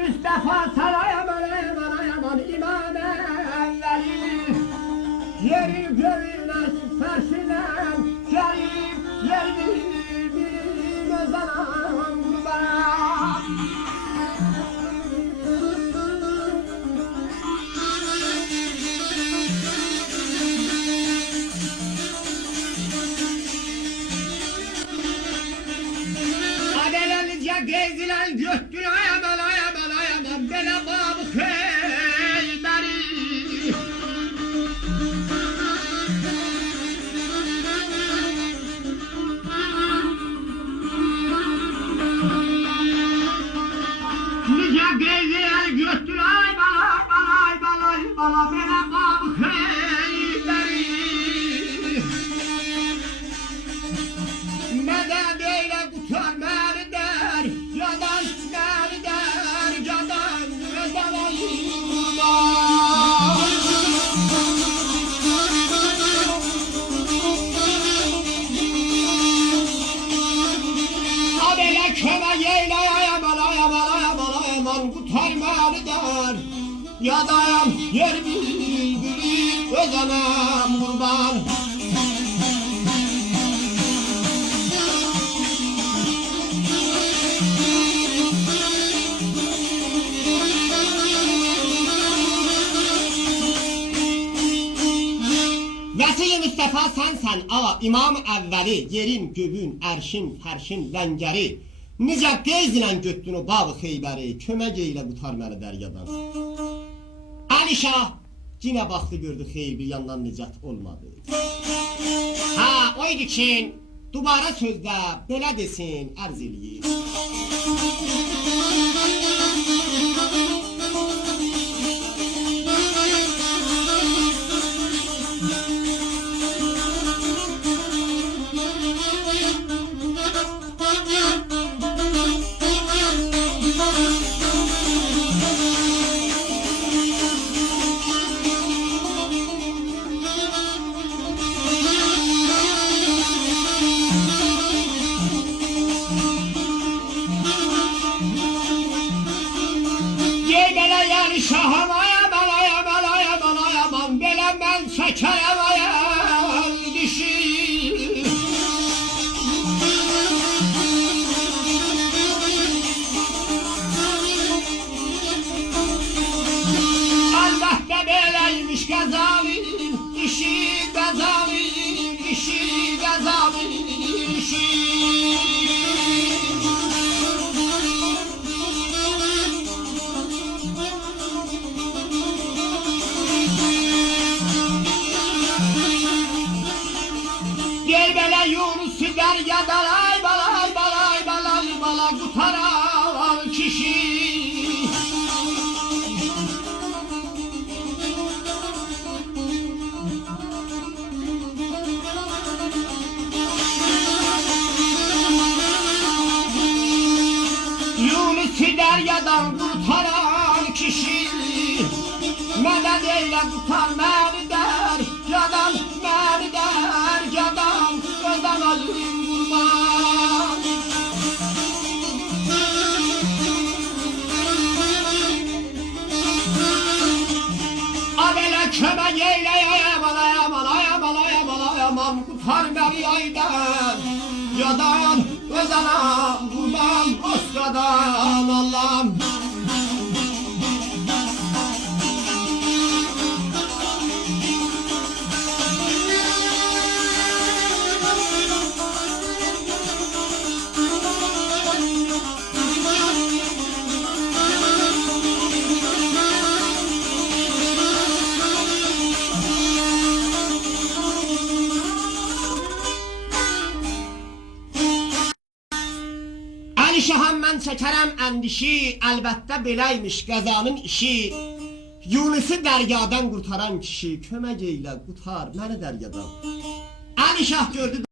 Mustafa sarayamayaman İmam Evveli yeri göğüne süpersinem şerif yerini bir zanam kurban. Adelelice gezilen göktür ayaman bela babı Heyderi. Nice gezilen göktür ayaman bela babı Heyderi. Medet eyle kutar meri der, yadan meri der, yadan Abele köme yeyle ayaman kutar meri der, yadan yer bildirir özenem kurban. Vəsiyi Mustafa sensen ağa İmam Evveli yerin göğün erşin ferşin lengeri Nice qeyzilən götdün o bağı Xeybəri kömək eylə qutar məni dəryadan. Ali Şah yine baxdı gördü xeyr bir yandan nicat olmadı. Ha oydu ki dubara sözdə belə desin ərz eləyir. Şahım ayaman belə mən çəkərəm ayam dişi. Əlbəttə beləymiş qəzavin dişi, qəzavin dişi, qəzavin dişi. Gel bele Yunus deryadan ay bala kutaran kişi. Yunus deryadan kurtaran kişi. Medet eyle kutar məni der, yadan məni der, yadan öden alayım kurban. Abele kömək eyle ayaman kutar məni aydan, yadan öden alayım kurban, oskadan Allah'ım. Əli şaham mən çəkərəm əndişi, əlbəttə beləymiş qəzanın işi. Yunusu dəryadan qurtaran kişi, kömək eylə qutar məni dəryadan. Əli şah gördü